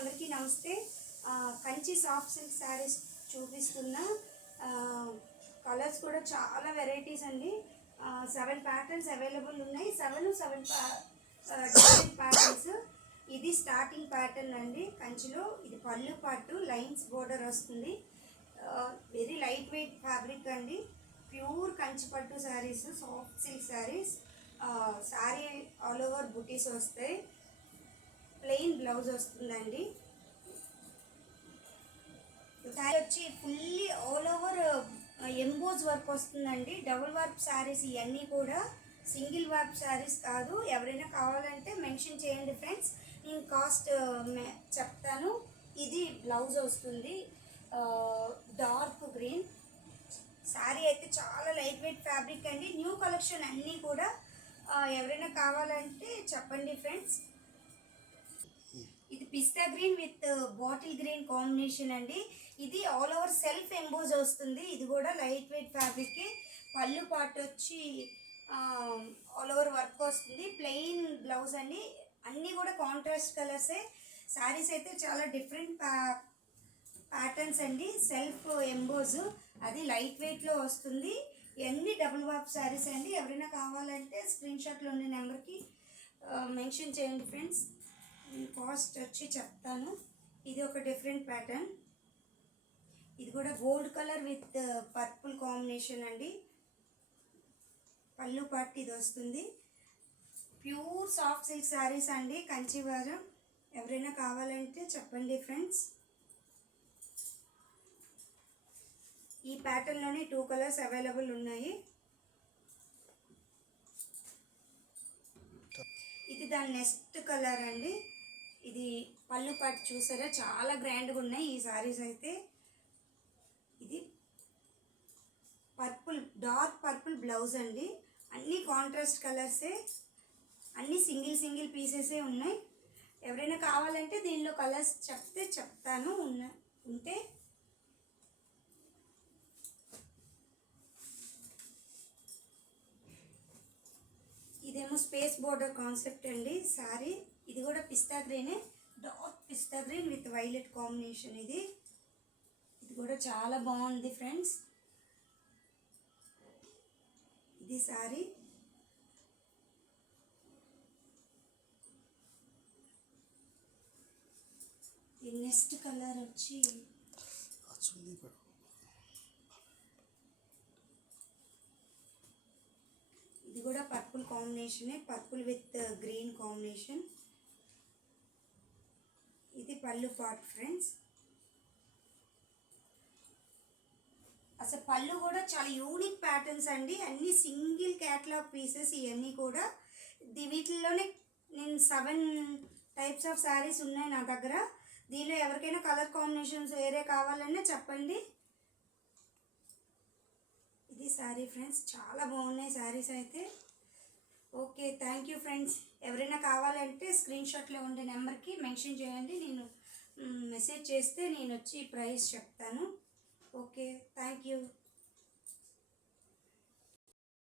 అందరికీ నమస్తే. Kanchi soft silk saris చూపిస్తున్నా. కలర్స్ కూడా చాలా వెరైటీస్ అండి. 7 ప్యాటర్న్స్ అవైలబుల్ ఉన్నాయి. 7 డిఫరెంట్ ప్యాటర్న్స్. ఇది స్టార్టింగ్ ప్యాటర్న్ అండి కంచిలో. ఇది పళ్ళు పాటు లైన్స్ బోర్డర్ వస్తుంది. వెరీ లైట్ వెయిట్ ఫ్యాబ్రిక్ అండి. ప్యూర్ కంచి పట్టు saris, soft silk saris. Sari all over బుటీస్ వస్తాయి. ప్లెయిన్ బ్లౌజ్ వస్తుందండి. శారీ వచ్చి fully all over emboss work వస్తుందండి. డబుల్ వర్క్ శారీస్ ఇవన్నీ కూడా, సింగిల్ వర్క్ శారీస్ కాదు. ఎవరైనా కావాలంటే మెన్షన్ చేయండి ఫ్రెండ్స్, నేను కాస్ట్ చెప్తాను. ఇది బ్లౌజ్ వస్తుంది డార్క్ గ్రీన్. శారీ అయితే చాలా లైట్ వెయిట్ ఫ్యాబ్రిక్ అండి. న్యూ కలెక్షన్ అన్నీ కూడా. ఎవరైనా కావాలంటే చెప్పండి ఫ్రెండ్స్. ఇది పిస్తా green with bottle green combination అండి. ఇది ఆల్ ఓవర్ సెల్ఫ్ ఎంబోజ్ వస్తుంది. ఇది కూడా లైట్ వెయిట్ ఫ్యాబ్రిక్. పళ్ళు పార్ట్ వచ్చి ఆల్ ఓవర్ వర్క్ వస్తుంది. ప్లెయిన్ బ్లౌజ్ అండి. అన్నీ కూడా కాంట్రాస్ట్ కలర్సే. శారీస్ అయితే చాలా డిఫరెంట్ ప్యాటర్న్స్ అండి. సెల్ఫ్ ఎంబోజ్, అది లైట్ వెయిట్లో వస్తుంది. ఇవన్నీ డబుల్ వార్ప్ శారీస్ అండి. ఎవరైనా కావాలంటే స్క్రీన్ షాట్లో ఉన్న నెంబర్కి మెన్షన్ చేయండి ఫ్రెండ్స్. కాస్ట్ వచ్చి చెప్తాను. ఇది ఒక డిఫరెంట్ ప్యాటర్న్. ఇది కూడా gold colour with purple combination అండి. పళ్ళు పార్ట్ ఇది వస్తుంది. ప్యూర్ సాఫ్ట్ సిల్క్ శారీస్ అండి, కంచివారం. ఎవరైనా కావాలంటే చెప్పండి ఫ్రెండ్స్. ఈ ప్యాటర్న్లోనే 2 కలర్స్ అవైలబుల్ ఉన్నాయి. ఇది దాని నెక్స్ట్ కలర్ అండి. ఇది పళ్ళు పాటు చూసారా, చాలా గ్రాండ్గా ఉన్నాయి ఈ శారీస్ అయితే. ఇది పర్పుల్, డార్క్ పర్పుల్ బ్లౌజ్ అండి. అన్నీ కాంట్రాస్ట్ కలర్సే, అన్నీ సింగిల్ పీసెసే ఉన్నాయి. ఎవరైనా కావాలంటే దీనిలో కలర్స్ చెప్తే చెప్తాను ఉంటే. ఇదేమో స్పేస్ బోర్డర్ కాన్సెప్ట్ అండి శారీ. ఇది కూడా పిస్తా గ్రీనే, డార్క్ పిస్తా గ్రీన్ విత్ వైలెట్ కాంబినేషన్. ఇది కూడా చాలా బాగుంది ఫ్రెండ్స్. ఇది శారీ. ఈ నెక్స్ట్ కలర్ వచ్చి ఇది కూడా పర్పుల్ కాంబినేషనే, పర్పుల్ విత్ గ్రీన్ కాంబినేషన్. ఇది పళ్ళు పార్ట్ ఫ్రెండ్స్. అసలు పళ్ళు కూడా చాలా యూనిక్ ప్యాటర్న్స్ అండి. అన్నీ సింగిల్ క్యాటలాగ్ పీసెస్ ఇవన్నీ కూడా. వీటిల్లోనే నేను 7 టైప్స్ ఆఫ్ శారీస్ ఉన్నాయి నా దగ్గర. దీనిలో ఎవరికైనా కలర్ కాంబినేషన్స్ వేరే కావాలన్నా చెప్పండి. ఇది శారీ ఫ్రెండ్స్, చాలా బాగున్నాయి శారీస్ అయితే. Okay, thank you friends. ఎవరైనా కావాలంటే స్క్రీన్ షాట్లో ఉండే నెంబర్కి మెన్షన్ చేయండి. నేను మెసేజ్ చేస్తే నేను వచ్చి ప్రైస్ చెప్తాను. Okay, thank you.